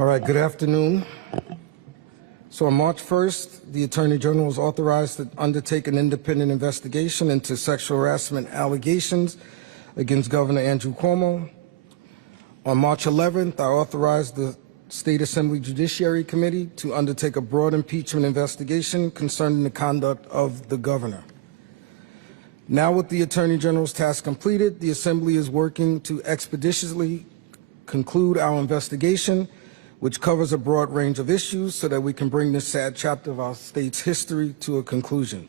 All right, good afternoon. So on March 1st, the Attorney General was authorized to undertake an independent investigation into sexual harassment allegations against Governor Andrew Cuomo. On March 11th, I authorized the State Assembly Judiciary Committee to undertake a broad impeachment investigation concerning the conduct of the governor. Now, with the Attorney General's task completed, the Assembly is working to expeditiously conclude our investigation, which covers a broad range of issues so that we can bring this sad chapter of our state's history to a conclusion.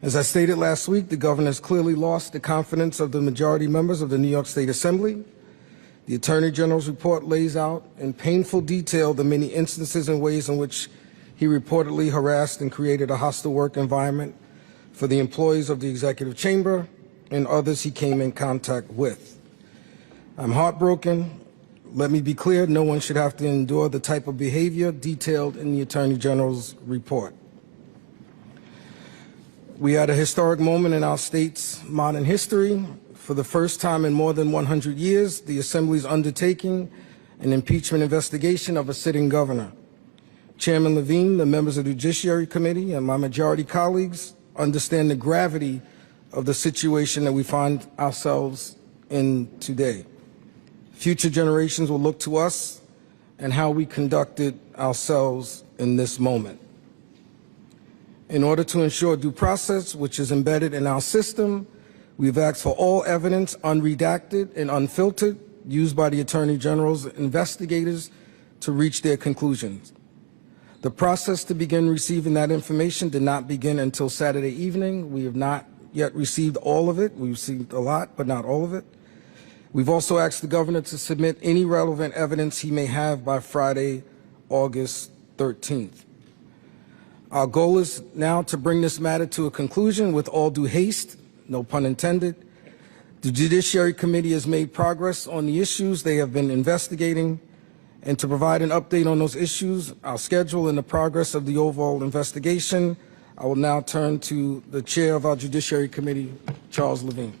As I stated last week, the governor has clearly lost the confidence of the majority members of the New York State Assembly. The Attorney General's report lays out in painful detail the many instances and ways in which he reportedly harassed and created a hostile work environment for the employees of the executive chamber and others he came in contact with. I'm heartbroken. Let me be clear, no one should have to endure the type of behavior detailed in the Attorney General's report. We are at a historic moment in our state's modern history. For the first time in more than 100 years, the Assembly is undertaking an impeachment investigation of a sitting governor. Chairman Lavine, the members of the Judiciary Committee, and my majority colleagues understand the gravity of the situation that we find ourselves in today. Future generations will look to us and how we conducted ourselves in this moment. In order to ensure due process, which is embedded in our system, we've asked for all evidence, unredacted and unfiltered, used by the Attorney General's investigators to reach their conclusions. The process to begin receiving that information did not begin until Saturday evening. We have not yet received all of it. We've received a lot, but not all of it. We've also asked the governor to submit any relevant evidence he may have by Friday, August 13th. Our goal is now to bring this matter to a conclusion with all due haste, no pun intended. The Judiciary Committee has made progress on the issues they have been investigating, and to provide an update on those issues, our schedule, and the progress of the overall investigation, I will now turn to the chair of our Judiciary Committee, Charles Lavine.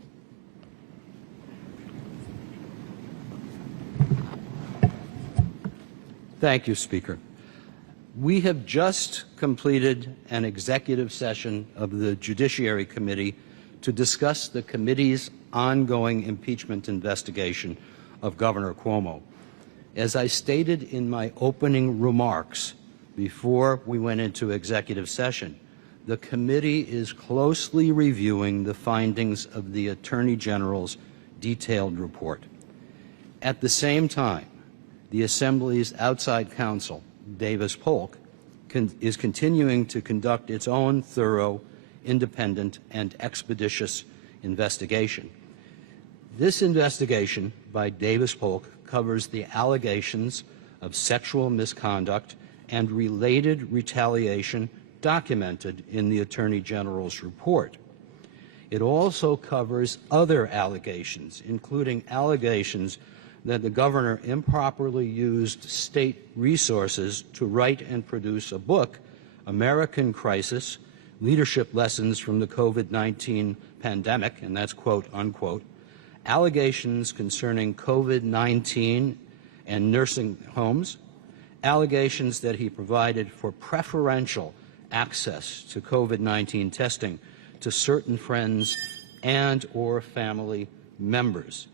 Thank you, Speaker. We have just completed an executive session of the Judiciary Committee to discuss the committee's ongoing impeachment investigation of Governor Cuomo. As I stated in my opening remarks before we went into executive session, the committee is closely reviewing the findings of the Attorney General's detailed report. At the same time, the Assembly's outside counsel, Davis Polk, is continuing to conduct its own thorough, independent, and expeditious investigation. This investigation by Davis Polk covers the allegations of sexual misconduct and related retaliation documented in the Attorney General's report. It also covers other allegations, including allegations that the governor improperly used state resources to write and produce a book, American Crisis, Leadership Lessons from the COVID-19 Pandemic, and that's quote unquote, allegations concerning COVID-19 and nursing homes, allegations that he provided for preferential access to COVID-19 testing to certain friends and or family members.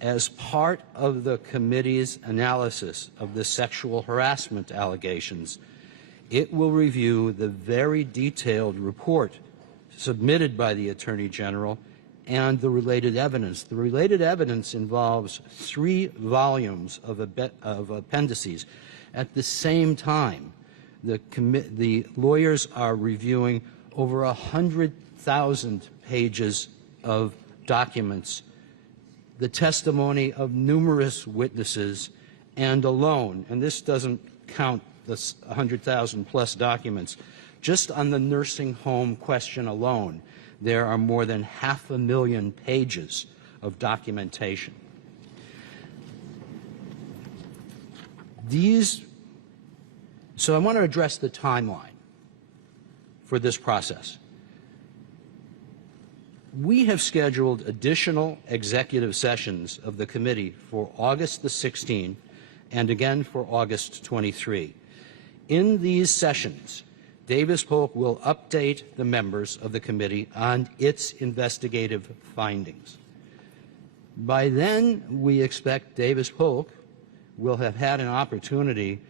As part of the committee's analysis of the sexual harassment allegations, it will review the very detailed report submitted by the Attorney General and the related evidence. The related evidence involves 3 volumes of appendices. At the same time, the lawyers are reviewing over 100,000 pages of documents, the testimony of numerous witnesses, and alone, and this doesn't count the 100,000 plus documents, just on the nursing home question alone, there are more than 500,000 pages of documentation. So I want to address the timeline for this process. We have scheduled additional executive sessions of the committee for August the 16th and again for August 23. In these sessions, Davis-Polk will update the members of the committee on its investigative findings. By then, we expect Davis-Polk will have had an opportunity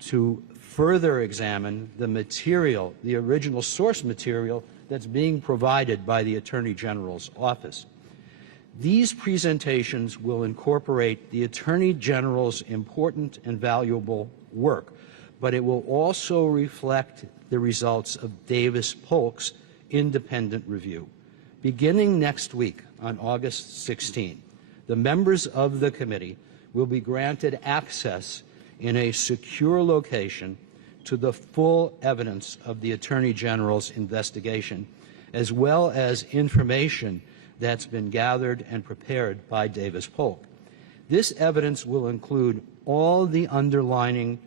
to further examine the material, the original source material that's being provided by the Attorney General's office. These presentations will incorporate the Attorney General's important and valuable work, but it will also reflect the results of Davis-Polk's independent review. Beginning next week on August 16, the members of the committee will be granted access in a secure location to the full evidence of the Attorney General's investigation, as well as information that's been gathered and prepared by Davis-Polk. This evidence will include all the underlying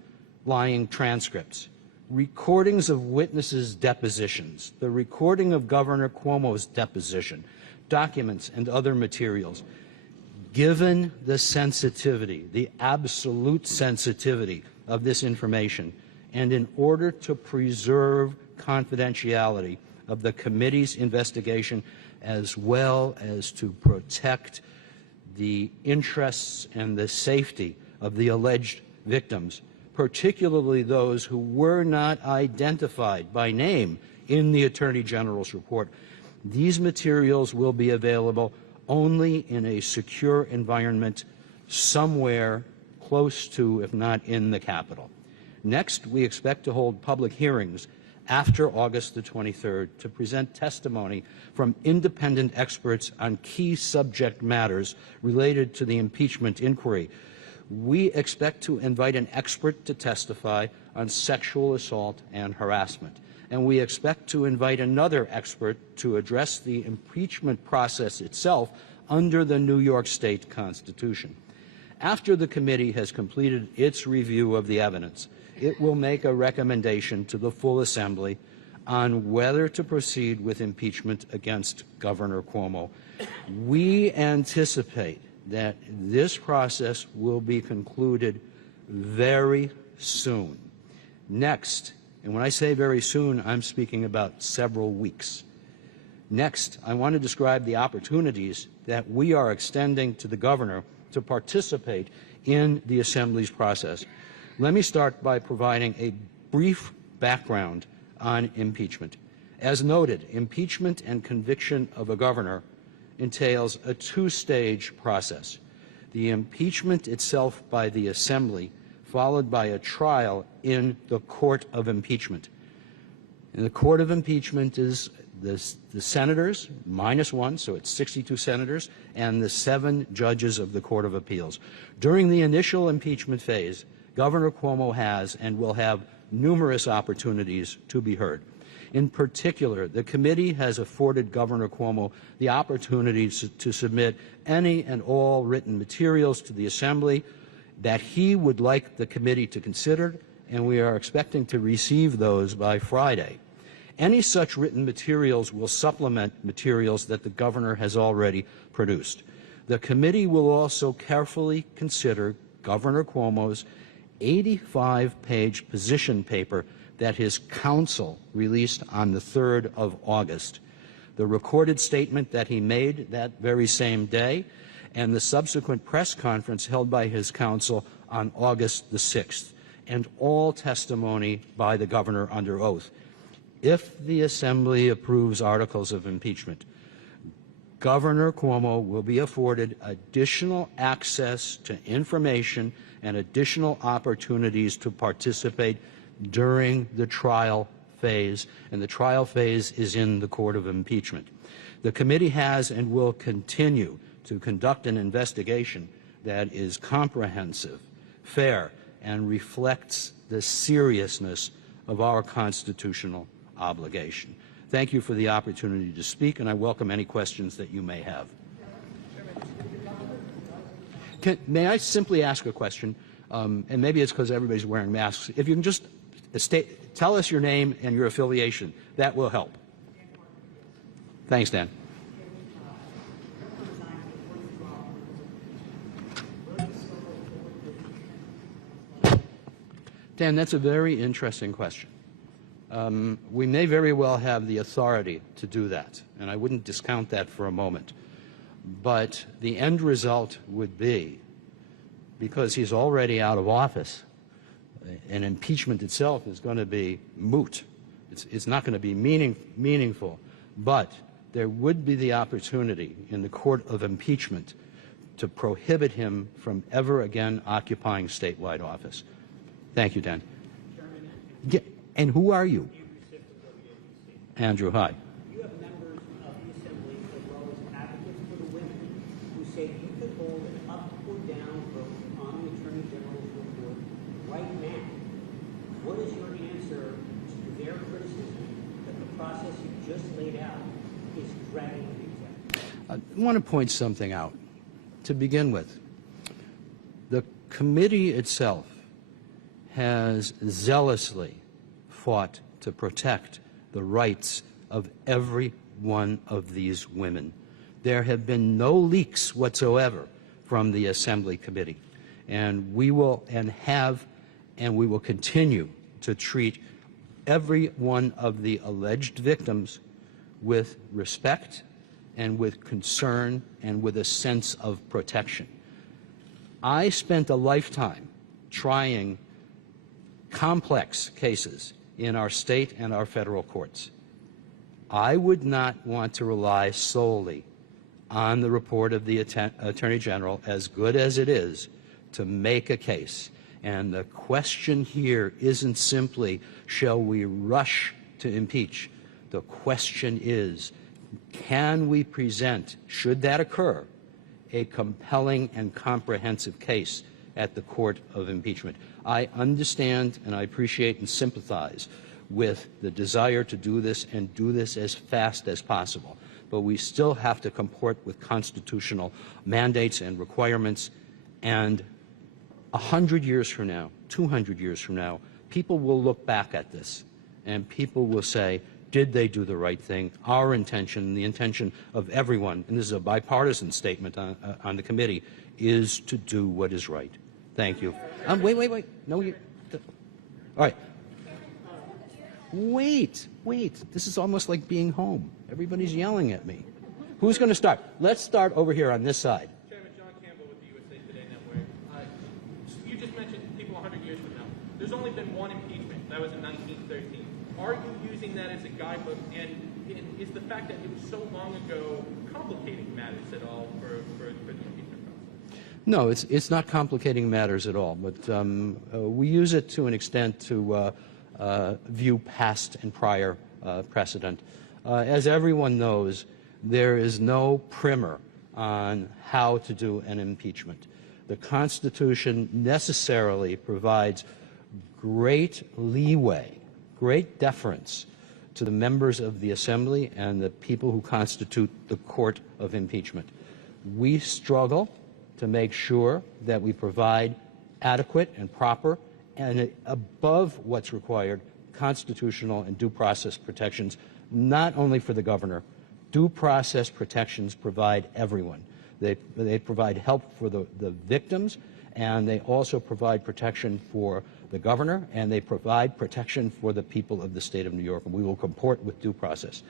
transcripts, recordings of witnesses' depositions, the recording of Governor Cuomo's deposition, documents, and other materials. Given the sensitivity, the absolute sensitivity of this information, and in order to preserve confidentiality of the committee's investigation, as well as to protect the interests and the safety of the alleged victims, particularly those who were not identified by name in the Attorney General's report, these materials will be available only in a secure environment somewhere close to, if not in, the Capitol. Next, we expect to hold public hearings after August the 23rd to present testimony from independent experts on key subject matters related to the impeachment inquiry. We expect to invite an expert to testify on sexual assault and harassment. And we expect to invite another expert to address the impeachment process itself under the New York State Constitution. After the committee has completed its review of the evidence, it will make a recommendation to the full Assembly on whether to proceed with impeachment against Governor Cuomo. We anticipate that this process will be concluded very soon. Next, and when I say very soon, I'm speaking about several weeks. Next, I want to describe the opportunities that we are extending to the governor to participate in the Assembly's process. Let me start by providing a brief background on impeachment. As noted, impeachment and conviction of a governor entails a two-stage process. The impeachment itself by the Assembly, followed by a trial in the Court of Impeachment. And the Court of Impeachment is the senators, -1, so it's 62 senators, and the 7 judges of the Court of Appeals. During the initial impeachment phase, Governor Cuomo has and will have numerous opportunities to be heard. In particular, the committee has afforded Governor Cuomo the opportunity to submit any and all written materials to the Assembly that he would like the committee to consider, and we are expecting to receive those by Friday. Any such written materials will supplement materials that the governor has already produced. The committee will also carefully consider Governor Cuomo's 85-page position paper that his counsel released on the 3rd of August, the recorded statement that he made that very same day, and the subsequent press conference held by his counsel on August the 6th, and all testimony by the governor under oath. If the Assembly approves articles of impeachment, Governor Cuomo will be afforded additional access to information and additional opportunities to participate during the trial phase, and the trial phase is in the Court of Impeachment. The committee has and will continue to conduct an investigation that is comprehensive, fair, and reflects the seriousness of our constitutional obligation. Thank you for the opportunity to speak, and I welcome any questions that you may have. May I simply ask a question? And maybe it's because everybody's wearing masks. If you can just tell us your name and your affiliation, that will help. Thanks, Dan. Dan, that's a very interesting question. We may very well have the authority to do that, and I wouldn't discount that for a moment. But the end result would be, because he's already out of office, an impeachment itself is going to be moot. It's not going to be meaningful. But there would be the opportunity in the court of impeachment to prohibit him from ever again occupying statewide office. Thank you, Dan. And who are you? Andrew, hi. You have members of the Assembly as well as advocates for the women who say you could hold an up or down vote on the Attorney General's report right now. What is your answer to their criticism that the process you just laid out is dragging the executive? I want to point something out. To begin with, the committee itself has zealously fought to protect the rights of every one of these women. There have been no leaks whatsoever from the Assembly Committee, and we will continue to treat every one of the alleged victims with respect and with concern and with a sense of protection. I spent a lifetime trying complex cases in our state and our federal courts. I would not want to rely solely on the report of the Attorney General, as good as it is, to make a case. And the question here isn't simply, shall we rush to impeach? The question is, can we present, should that occur, a compelling and comprehensive case at the court of impeachment? I understand and I appreciate and sympathize with the desire to do this and do this as fast as possible. But we still have to comport with constitutional mandates and requirements. And 100 years from now, 200 years from now, people will look back at this and people will say, did they do the right thing? Our intention, the intention of everyone, and this is a bipartisan statement on the committee, is to do what is right. Thank you. Wait. No, you. All right. Wait. This is almost like being home. Everybody's yelling at me. Who's going to start? Let's start over here on this side. Chairman John Campbell with the USA Today Network. You just mentioned people 100 years from now. There's only been one impeachment. That was in 1913. Are you using that as a guidebook? And is the fact that it was so long ago complicating matters at all for the impeachment process? No, it's not complicating matters at all, but we use it to an extent to view past and prior precedent. As everyone knows, there is no primer on how to do an impeachment. The Constitution necessarily provides great leeway, great deference to the members of the Assembly and the people who constitute the court of impeachment. We struggle to make sure that we provide adequate and proper and above what's required constitutional and due process protections, not only for the governor. Due process protections provide everyone. They provide help for the victims, and they also provide protection for the governor, and they provide protection for the people of the state of New York, and we will comport with due process.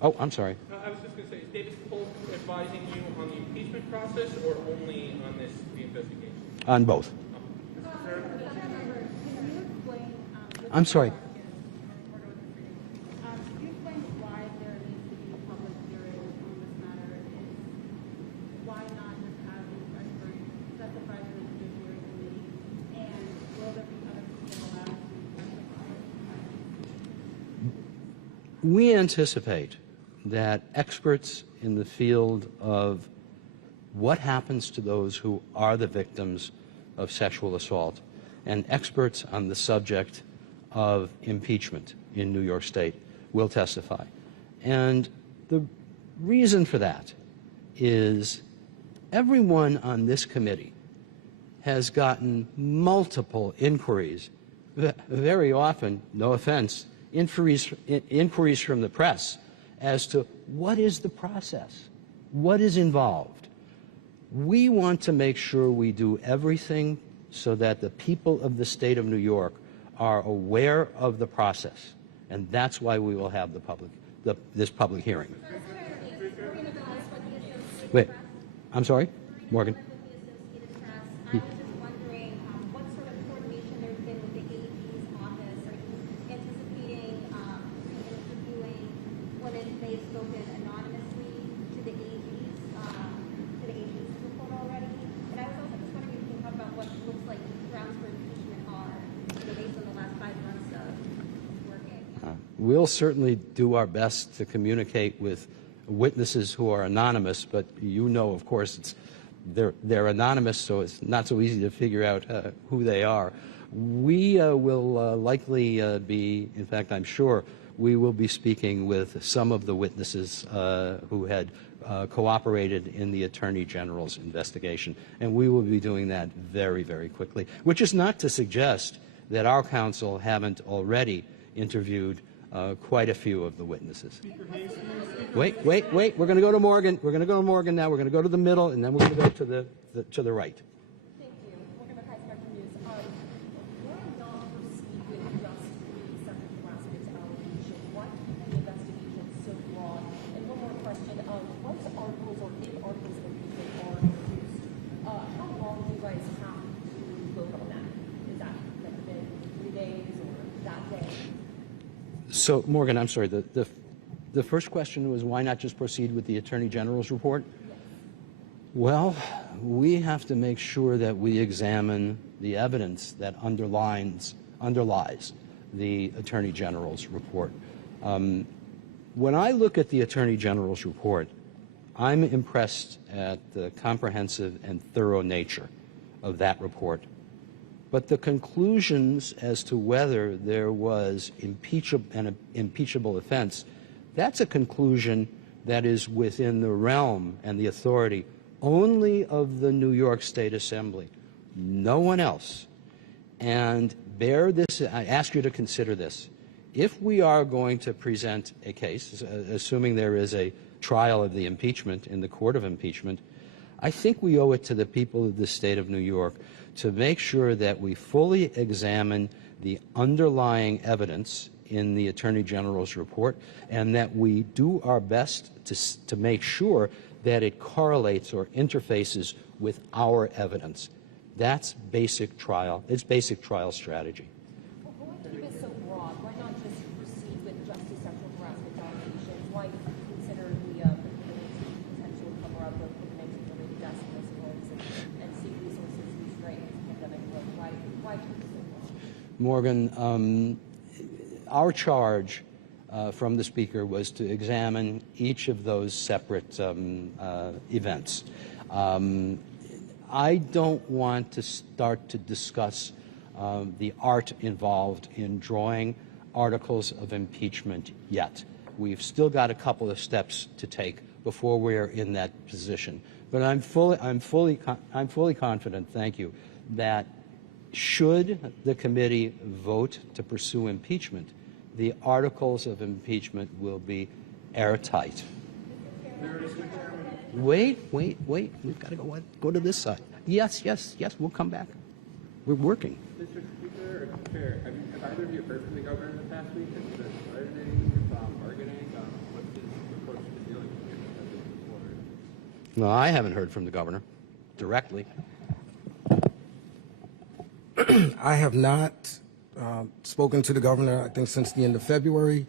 Oh, I'm sorry. I was just going to say, is David Polk advising you on the impeachment process or only on the investigation? On both. I'm sorry. Could you explain why there needs to be a public hearing on this matter? Why not just have these experts testify to the Judiciary Committee? And will there be other people allowed to testify? We anticipate that experts in the field of what happens to those who are the victims of sexual assault and experts on the subject of impeachment in New York State will testify. And the reason for that is everyone on this committee has gotten multiple inquiries, very often, no offense, inquiries from the press as to what is the process, what is involved. We want to make sure we do everything so that the people of the state of New York are aware of the process, and that's why we will have this public hearing. Wait, I'm sorry, Morgan. I was just wondering what sort of coordination there's been with the AG's office. Are you anticipating interviewing women they've spoken anonymously to the AG's report already? And I was also just wondering if you can talk about what looks like grounds for impeachment are, based on the last 5 months of working. We'll certainly do our best to communicate with witnesses who are anonymous, but you know, of course, they're anonymous, so it's not so easy to figure out who they are. We will likely be, in fact, I'm sure, we will be speaking with some of the witnesses who had cooperated in the Attorney General's investigation, and we will be doing that very, very quickly, which is not to suggest that our counsel haven't already interviewed quite a few of the witnesses. Wait. We're going to go to Morgan. We're going to go to Morgan now. We're going to go to the middle, and then we're going to go to the right. Thank you. Morgan with High Spectrum News. Why not proceed with just the sexual harassment allegation? Why keep the investigation so broad? And one more question: once articles or if articles of impeachment are introduced, how long do you guys have to vote on that? Is that within 3 days or that day? So, Morgan, I'm sorry. The first question was why not just proceed with the Attorney General's report? Well, we have to make sure that we examine the evidence that underlies the Attorney General's report. When I look at the Attorney General's report, I'm impressed at the comprehensive and thorough nature of that report. But the conclusions as to whether there was an impeachable offense, that's a conclusion that is within the realm and the authority only of the New York State Assembly, no one else. And I ask you to consider this. If we are going to present a case, assuming there is a trial of the impeachment in the court of impeachment, I think we owe it to the people of the state of New York to make sure that we fully examine the underlying evidence in the Attorney General's report, and that we do our best to make sure that it correlates or interfaces with our evidence. That's basic trial. It's basic trial strategy. Well, why keep it so broad? Why not just proceed with just the sexual harassment allegations? Why consider the potential cover-up of COVID-19-related deaths in nursing homes and seek resources used during this pandemic? Why keep it so broad? Morgan, our charge from the Speaker was to examine each of those separate events. I don't want to start to discuss the art involved in drawing articles of impeachment yet. We've still got a couple of steps to take before we're in that position. But I'm fully confident, thank you, that should the committee vote to pursue impeachment, the articles of impeachment will be airtight. Wait. We've got to go to this side. Yes, we'll come back. We're working. Mr. Speaker or Chair, have either of you heard from the governor in the past week? Has he been threatening, bargaining? What's his approach to dealing with it? No, I haven't heard from the governor directly. I have not spoken to the governor, I think, since the end of February,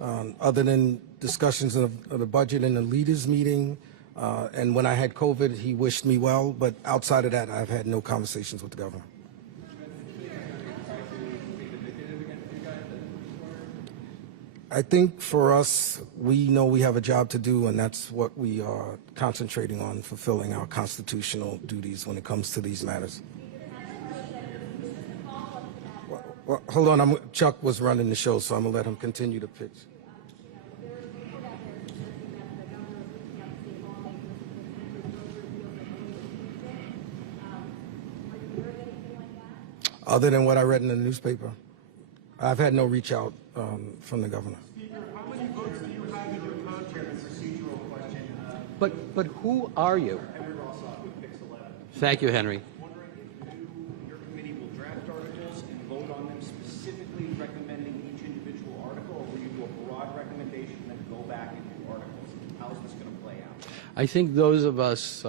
other than discussions of the budget in the leaders meeting. And when I had COVID, he wished me well. But outside of that, I've had no conversations with the governor. I think for us, we know we have a job to do, and that's what we are concentrating on, fulfilling our constitutional duties when it comes to these matters. Well, hold on, Chuck was running the show, so I'm going to let him continue to pitch. Other than what I read in the newspaper, I've had no reach out from the governor. Speaker, how many votes do you have in your content? A procedural question. But who are you? Henry Rossoff with Pix 11. Thank you, Henry. Wondering if your committee will draft articles and vote on them specifically I think those of us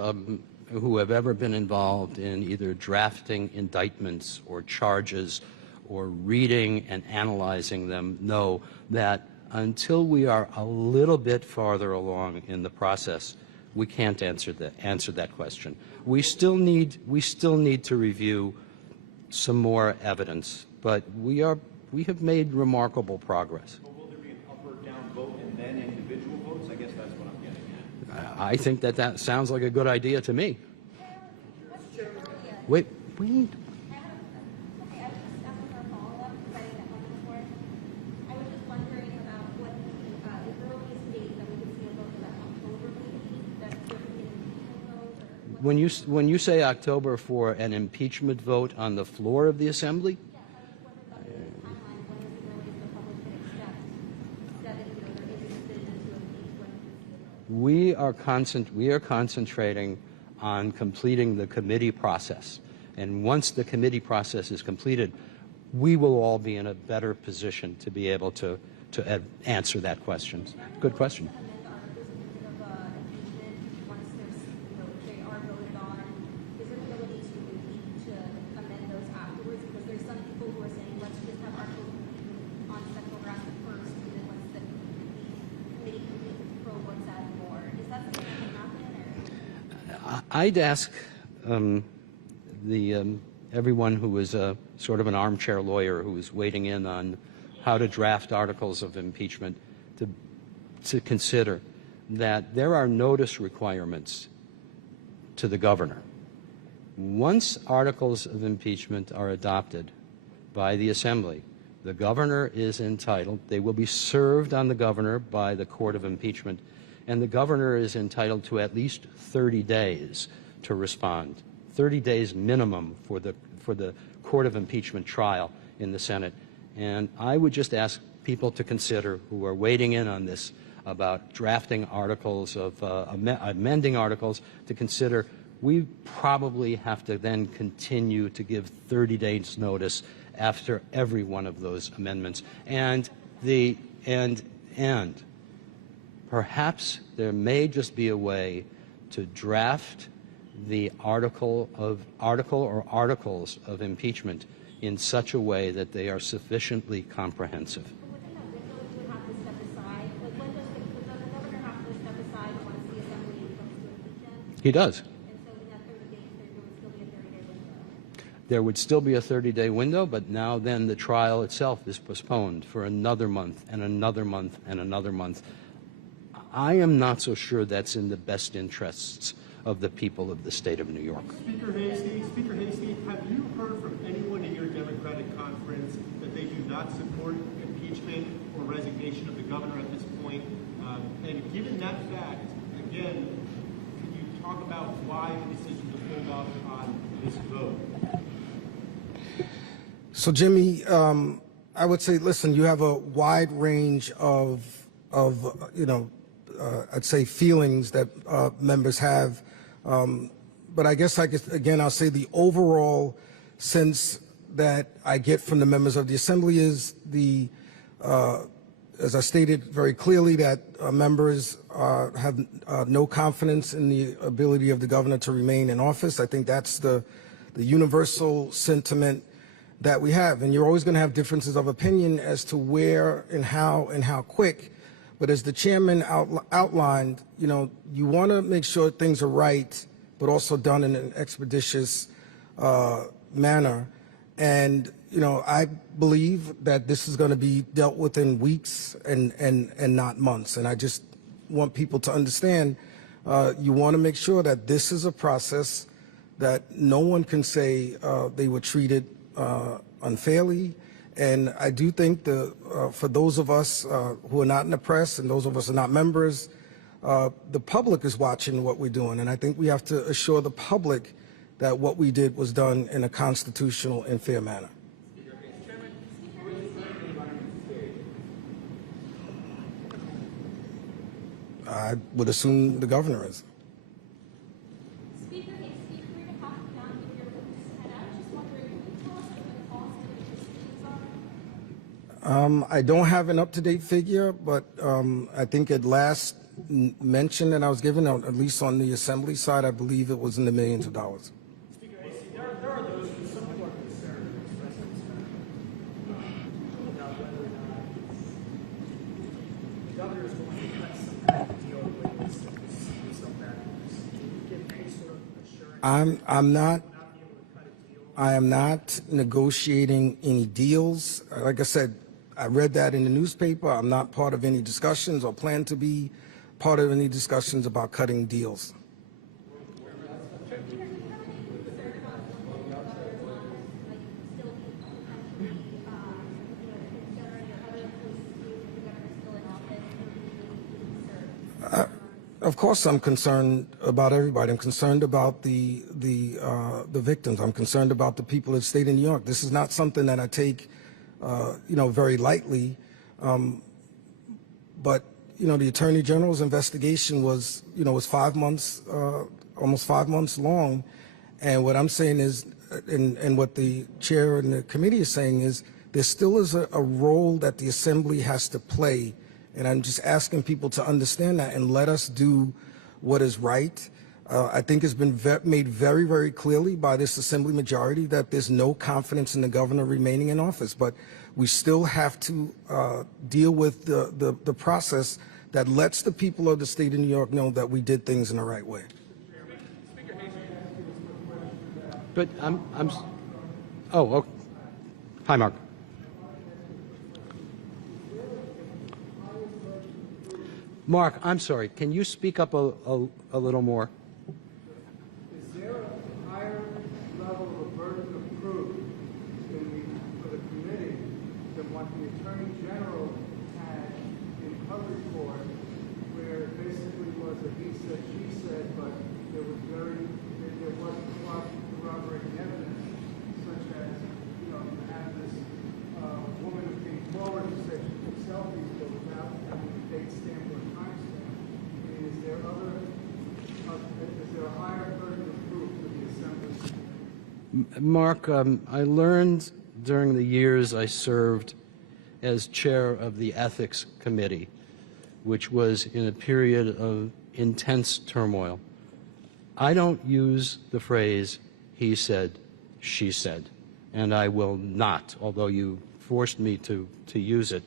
who have ever been involved in either drafting indictments or charges or reading and analyzing them know that until we are a little bit farther along in the process, we can't answer that question. We still need to review some more evidence, but we have made remarkable progress. But will there be an up or down vote and then individual votes? I guess that's what I'm getting at. I think that sounds like a good idea to me. Wait. Okay, I was just asking for a follow-up because I didn't get one before. I was just wondering about what the earliest date that we could see a vote for that October meeting, that's there could be an impeachment vote, or When you say October for an impeachment vote on the floor of the Assembly, yeah, I was wondering about the timeline, when is the earliest the public could expect that, there is a decision to impeach, when we could see a vote? we are concentrating on completing the committee process. And once the committee process is completed, we will all be in a better position to be able to answer that question. Good question. Amend the articles of impeachment once there's, if they are voted on, is there an ability to amend those afterwards? Because there's some people who are saying, let's just have articles of impeachment on sexual harassment first, and then once the committee completes its probe, let's add more. Is that something that can happen, or? I'd ask everyone who is sort of an armchair lawyer who is waiting in on how to draft articles of impeachment to consider that there are notice requirements to the governor. Once articles of impeachment are adopted by the Assembly, the governor is entitled, they will be served on the governor by the Court of Impeachment, and the governor is entitled to at least 30 days to respond. 30 days minimum for the Court of Impeachment trial in the Senate. And I would just ask people to consider, who are waiting in on this, about drafting articles of amending articles, to consider we probably have to then continue to give 30 days notice after every one of those amendments. And perhaps there may just be a way to draft the article or articles of impeachment in such a way that they are sufficiently comprehensive. But within that window, you would have to step aside. Like, when does the governor have to step aside once the Assembly votes to impeach him? He does. And so in that 30 days, There there would still be a 30-day window. would still be a 30-day window, but now then the trial itself is postponed for another month and another month and another month. I am not so sure that's in the best interests of the people of the state of New York. Speaker Heastie, have you heard from anyone in your Democratic conference that they do not support impeachment or resignation of the governor at this point? And given that fact, again, can you talk about why the decision to hold off on this vote? So, Jimmy, I would say, listen, you have a wide range of I'd say feelings that members have. But I guess again, I'll say the overall sense that I get from the members of the Assembly is as I stated very clearly, that members have no confidence in the ability of the governor to remain in office. I think that's the universal sentiment that we have. And you're always going to have differences of opinion as to where and how quick. But as the chairman outlined, you want to make sure things are right, but also done in an expeditious manner. And, I believe that this is going to be dealt with in weeks and not months. And I just want people to understand, you want to make sure that this is a process that no one can say they were treated unfairly. And I do think for those of us who are not in the press and those of us who are not members, the public is watching what we're doing. And I think we have to assure the public that what we did was done in a constitutional and fair manner. I would assume the governor is. Speaker Heastie, if we were to have you down with your boots, and I was just wondering, can you tell us what the cost of the proceedings are? I don't have an up-to-date figure, but I think at last mention that I was given, at least on the Assembly side, I believe it was in the millions of dollars. Speaker Heastie, there are those who somewhat concerned, express concern, about whether or not the governor is going to cut some kind of deal with this backwards. Can you give any sort of assurance I'm not. not be able to cut a deal? I am not negotiating any deals. Like I said, I read that in the newspaper. I'm not part of any discussions or plan to be part of any discussions about cutting deals. Of course, I'm concerned about everybody. I'm concerned about the victims. I'm concerned about the people of the state of New York. This is not something that I take, very lightly. But the Attorney General's investigation was 5 months, almost 5 months long. And what I'm saying is, and what the chair and the committee is saying is, there still is a role that the Assembly has to play. And I'm just asking people to understand that and let us do what is right. I think it's been made very, very clearly by this Assembly majority that there's no confidence in the governor remaining in office. But we still have to deal with the process that lets the people of the state of New York know that we did things in the right way. But oh, okay. Hi, Mark. Mark, I'm sorry. Can you speak up a little more? Is there a higher level of burden of proof for the committee than what the Attorney General had in public court, where it basically was a he said, she said, but there wasn't corroborating evidence, such as, you have this woman who came forward and said she took selfies, but without having a date stamp or time stamp. Is there a higher burden of proof for the Assembly? Mark, I learned during the years I served as chair of the Ethics Committee, which was in a period of intense turmoil. I don't use the phrase he said, she said, and I will not, although you forced me to use it.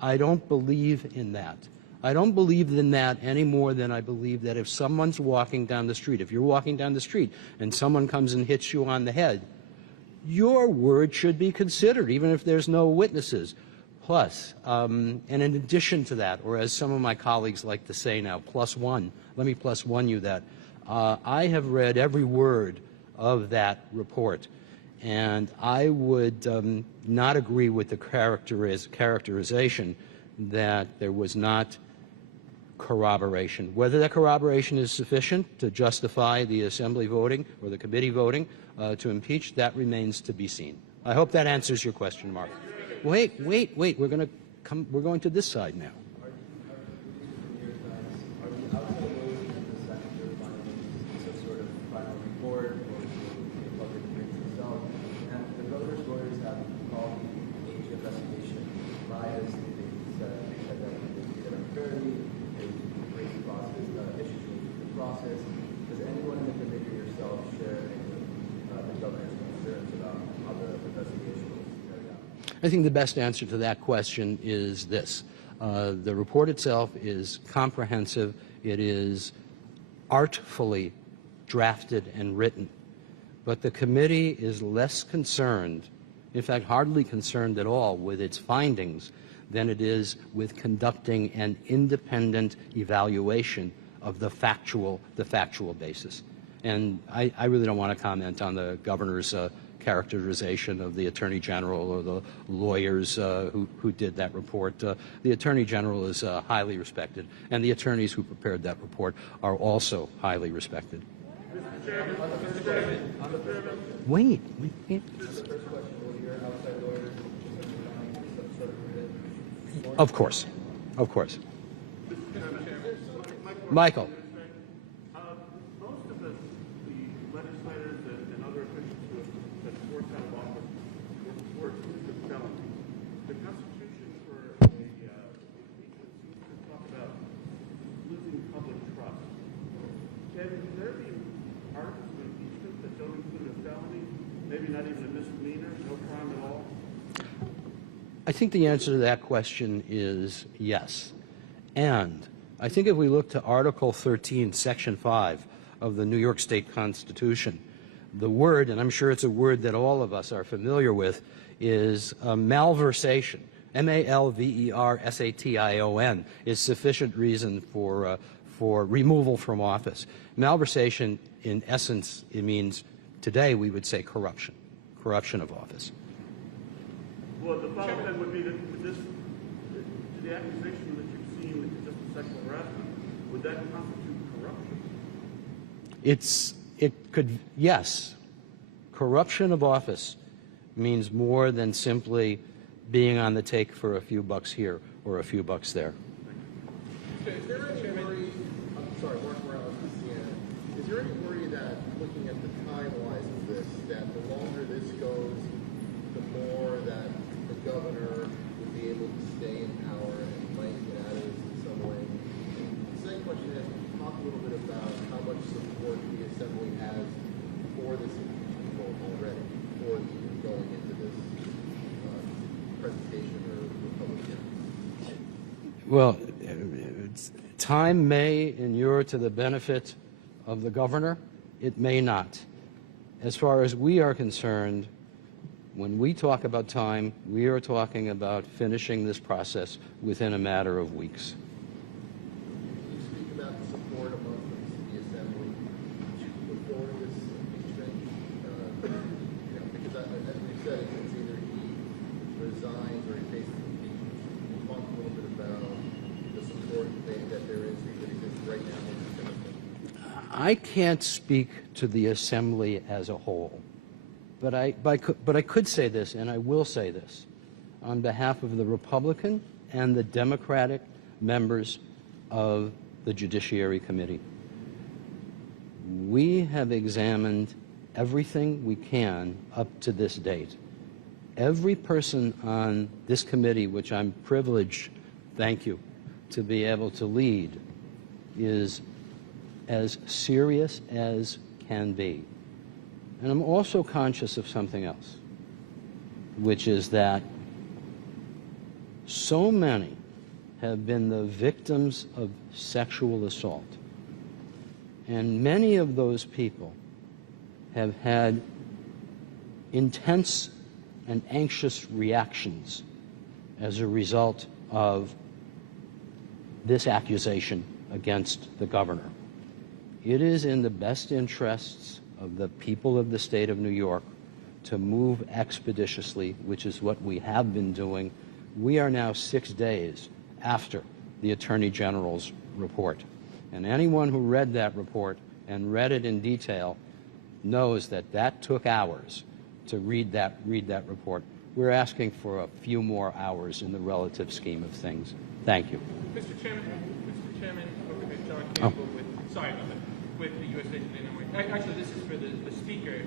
I don't believe in that. I don't believe in that any more than I believe that if someone's walking down the street, if you're walking down the street and someone comes and hits you on the head, your word should be considered, even if there's no witnesses. Plus, and in addition to that, or as some of my colleagues like to say now, +1, let me +1 you that, I have read every word of that report, and I would not agree with the characterization that there was not corroboration. Whether that corroboration is sufficient to justify the Assembly voting or the committee voting to impeach, that remains to be seen. I hope that answers your question, Mark. Wait. We're going to this side now. Does anyone in the committee or yourself share any of the governor's concerns about how the investigation was carried out? I think the best answer to that question is this. The report itself is comprehensive. It is artfully drafted and written. But the committee is less concerned, in fact, hardly concerned at all with its findings than it is with conducting an independent evaluation of the factual basis. And I really don't want to comment on the governor's characterization of the Attorney General or the lawyers who did that report. The Attorney General is highly respected, and the attorneys who prepared that report are also highly respected. Wait. Of course. Michael. Most of the legislators and other officials who have been forced out of office were accused of felony. The Constitution for impeachment seems to talk about losing maybe not even a misdemeanor, no crime at all? I think the answer to that question is yes. And I think if we look to Article 13, Section 5 of the New York State Constitution, the word, and I'm sure it's a word that all of us are familiar with, is malversation. malversation is sufficient reason for removal from office. Malversation, in essence, it means, today we would say corruption of office. Well, the follow-up then would be that with this, the accusation that you've seen that it's just a sexual harassment, would that constitute corruption? It could, yes. Corruption of office means more than simply being on the take for a few bucks here or a few bucks there. Is there any worry, I'm sorry, Mark Morales with CNN. Is there any worry that, looking at the time-wise of this, that the longer this goes, the more that the governor would be able to stay in power and might get out of this in some way? The second question is, talk a little bit about how much support the Assembly has for this impeachment vote already, before even going into this presentation or public hearing. Well, time may inure to the benefit of the governor. It may not. As far as we are concerned, when we talk about time, we are talking about finishing this process within a matter of weeks. Can you speak about the support amongst the Assembly to put forward this impeachment? Because as we've said, it's either he resigns or he faces impeachment. Can you talk a little bit about the support that there is that exists right now in the Senate? I can't speak to the Assembly as a whole, but I could say this, and I will say this, on behalf of the Republican and the Democratic members of the Judiciary Committee. We have examined everything we can up to this date. Every person on this committee, which I'm privileged, thank you, to be able to lead, is as serious as can be. And I'm also conscious of something else, which is that so many have been the victims of sexual assault. And many of those people have had intense and anxious reactions as a result of this accusation against the governor. It is in the best interests of the people of the state of New York to move expeditiously, which is what we have been doing. We are now 6 days after the Attorney General's report. And anyone who read that report and read it in detail knows that that took hours to read that report. We're asking for a few more hours in the relative scheme of things. Thank you. Mr. Chairman, John Campbell with the USA Today Network. Actually, this is for the Speaker.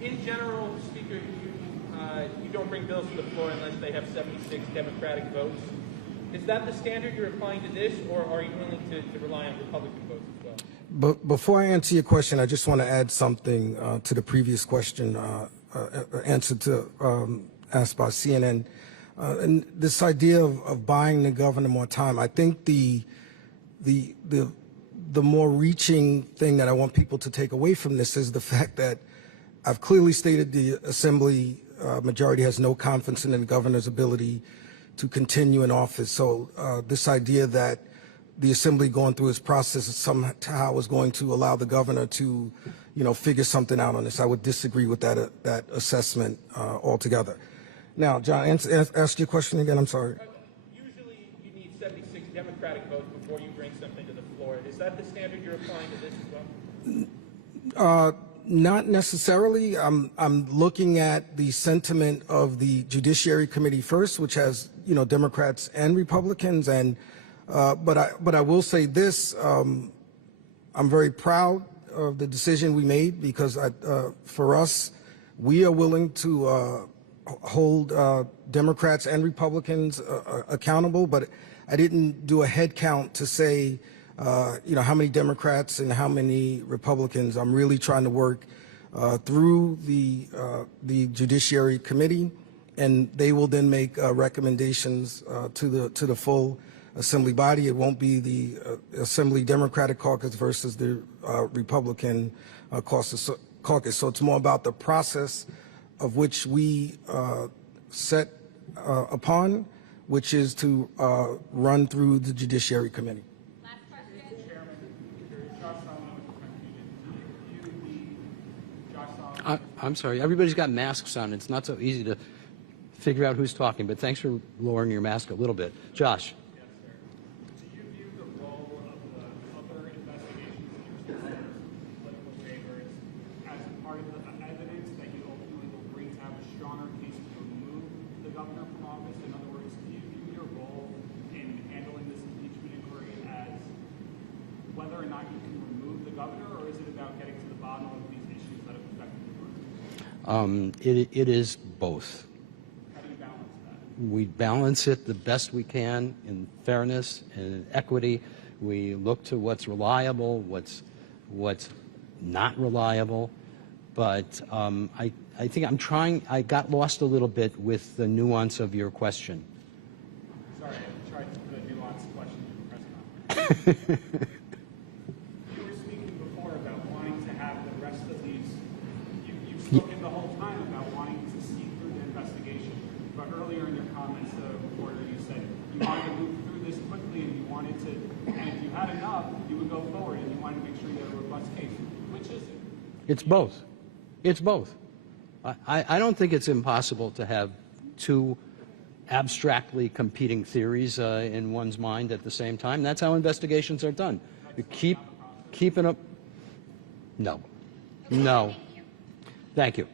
In general, Speaker, you don't bring bills to the floor unless they have 76 Democratic votes. Is that the standard you're applying to this, or are you willing to rely on Republican votes as well? But before I answer your question, I just want to add something to the previous question, answer to asked by CNN. And this idea of buying the governor more time, I think the more reaching thing that I want people to take away from this is the fact that I've clearly stated the Assembly majority has no confidence in the governor's ability to continue in office. So this idea that the Assembly going through its process somehow is going to allow the governor to, figure something out on this, I would disagree with that assessment altogether. Now, John, ask your question again. I'm sorry. Usually, you need 76 Democratic votes before you bring something to the floor. Is that the standard you're applying to this as well? Not necessarily. I'm looking at the sentiment of the Judiciary Committee first, which has Democrats and Republicans, and but I will say this: I'm very proud of the decision we made because for us, we are willing to hold Democrats and Republicans accountable. But I didn't do a head count to say how many Democrats and how many Republicans. I'm really trying to work through the Judiciary Committee, and they will then make recommendations to the full Assembly body. It won't be the Assembly Democratic Caucus versus the Republican caucus. So it's more about the process of which we set upon, which is to run through the Judiciary Committee. I'm sorry, everybody's got masks on. It's not so easy to figure out who's talking, but thanks for lowering your mask a little bit. Josh. Yes, sir. Do you view the role of the other investigations into political favors as part of the evidence that you ultimately will bring to have a stronger case to remove the governor from office? In other words, do you view your role in handling this impeachment inquiry as whether or not you can remove the governor, or is it about getting to the bottom of these issues that have affected the work? It is both. How do you balance that? We balance it the best we can in fairness and in equity. We look to what's reliable, what's not reliable. But I think I got lost a little bit with the nuance of your question. Sorry, I tried to put a nuanced question in the press conference. You were speaking before about wanting to have the rest of these. You've spoken the whole time about wanting to see through the investigation. But earlier in your comments to the reporter, you said you wanted to move through this quickly and you wanted to, and if you had enough, you would go forward and you wanted to make sure you had a robust case. Which is it? It's both. It's both. I don't think it's impossible to have two abstractly competing theories in one's mind at the same time. That's how investigations are done. You keep it up. No. No. Thank you.